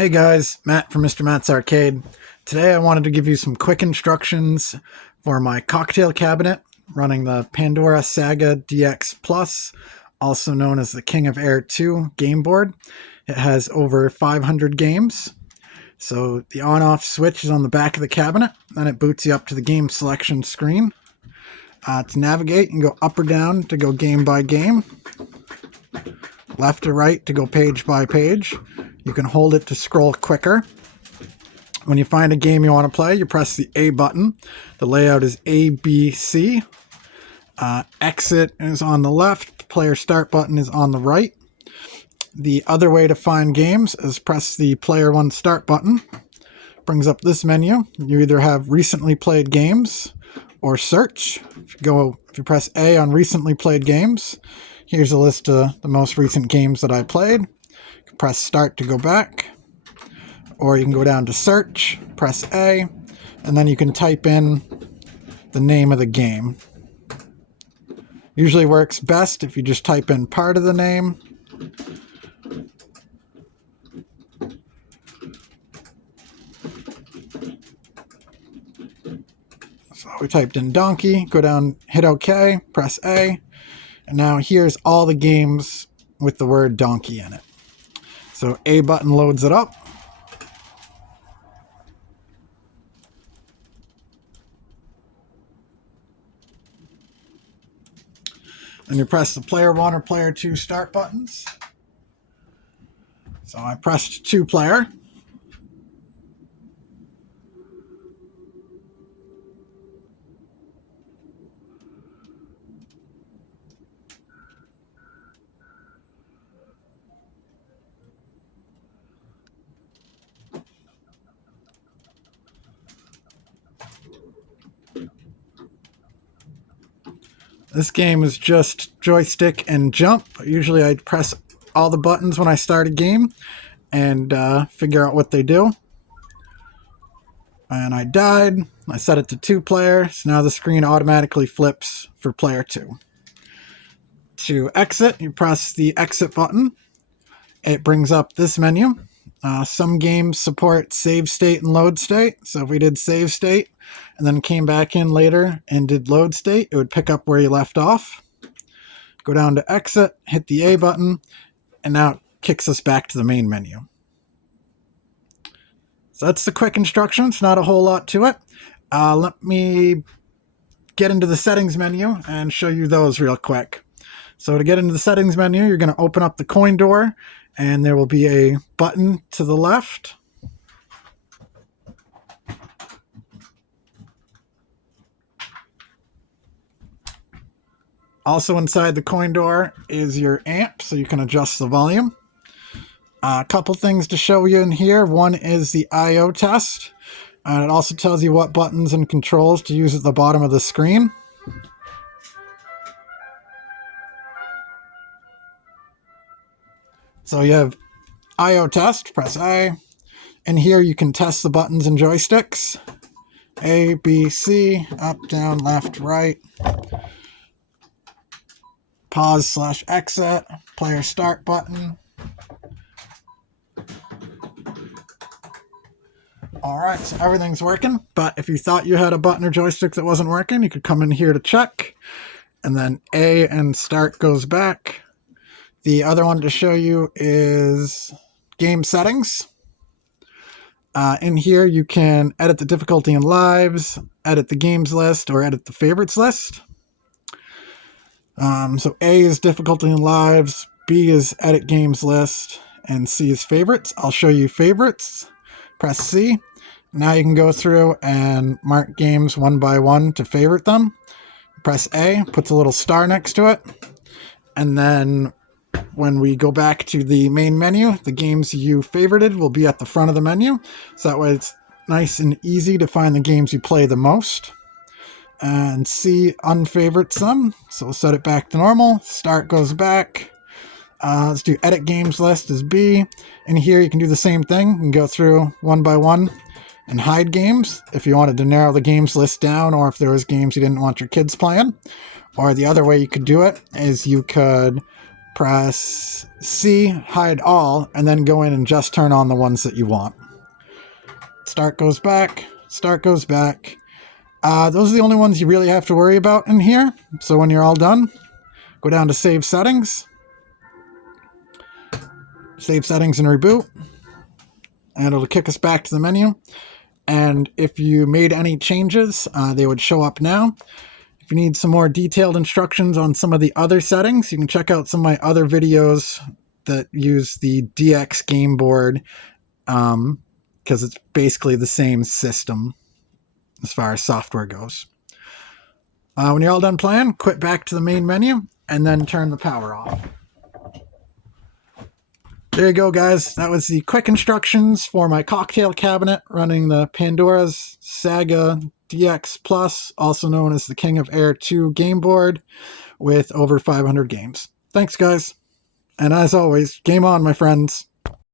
Hey guys, Matt from Mr. Matt's Arcade. Today I wanted to give you some quick instructions for my cocktail cabinet running the Pandora Saga DX Plus, also known as the King of Air 2 game board. It has over 500 games. So the on-off switch is on the back of the cabinet, then it boots you up to the game selection screen. To navigate, you can go up or down to go game by game, left to right to go page by page. You can hold it to scroll quicker. When you find a game you want to play, you press the A button. The layout is A, B, C. Exit is on the left. Player start button is on the right. The other way to find games is press the player one start button. Brings up this menu. You either have recently played games or search. If you press A on recently played games, here's a list of the most recent games that I played. Press start to go back, or you can go down to search, press A, and then you can type in the name of the game. Usually works best if you just type in part of the name. So we typed in donkey, go down, hit OK, press A, and now here's all the games with the word donkey in it. So A button loads it up. Then you press the player 1 or player 2 start buttons. So I pressed 2 player. This game is just joystick and jump. Usually I press all the buttons when I start a game and figure out what they do. And I died. I set it to 2 player, so now the screen automatically flips for player 2. To exit, you press the exit button. It brings up this menu. Some games support save state and load state. So if we did save state and then came back in later and did load state, it would pick up where you left off. Go down to exit, hit the A button, and now it kicks us back to the main menu. So that's the quick instructions, not a whole lot to it. Let me get into the settings menu and show you those real quick. So to get into the settings menu, you're going to open up the coin door, and there will be a button to the left. Also inside the coin door is your amp, so you can adjust the volume. A couple things to show you in here. One is the I/O test. And it also tells you what buttons and controls to use at the bottom of the screen. So you have I/O test, press A. And here you can test the buttons and joysticks. A, B, C, up, down, left, right. Pause / exit, player start button. Alright, so everything's working, but if you thought you had a button or joystick that wasn't working, you could come in here to check, and then A and start goes back. The other one to show you is game settings. In here you can edit the difficulty in lives, edit the games list, or edit the favorites list. So A is difficulty in lives, B is edit games list, and C is favorites. I'll show you favorites. Press C. Now you can go through and mark games one by one to favorite them. Press A, puts a little star next to it. And then when we go back to the main menu, the games you favorited will be at the front of the menu. So that way it's nice and easy to find the games you play the most. And C unfavorites them. So we'll set it back to normal. Start goes back. Let's do edit games list as B. And here you can do the same thing. You can go through one by one and hide games if you wanted to narrow the games list down, or if there was games you didn't want your kids playing. Or the other way you could do it is you could press C, hide all, and then go in and just turn on the ones that you want. Start goes back, start goes back. Those are the only ones you really have to worry about in here. So when you're all done, go down to Save Settings. Save Settings and Reboot. And it'll kick us back to the menu. And if you made any changes, they would show up now. If you need some more detailed instructions on some of the other settings, you can check out some of my other videos that use the DX game board, because it's basically the same system as far as software goes. When you're all done playing, quit back to the main menu and then turn the power off. There you go, guys. That was the quick instructions for my cocktail cabinet running the Pandora's Saga DX Plus, also known as the King of Air 2 game board with over 500 games. Thanks, guys. And as always, game on, my friends.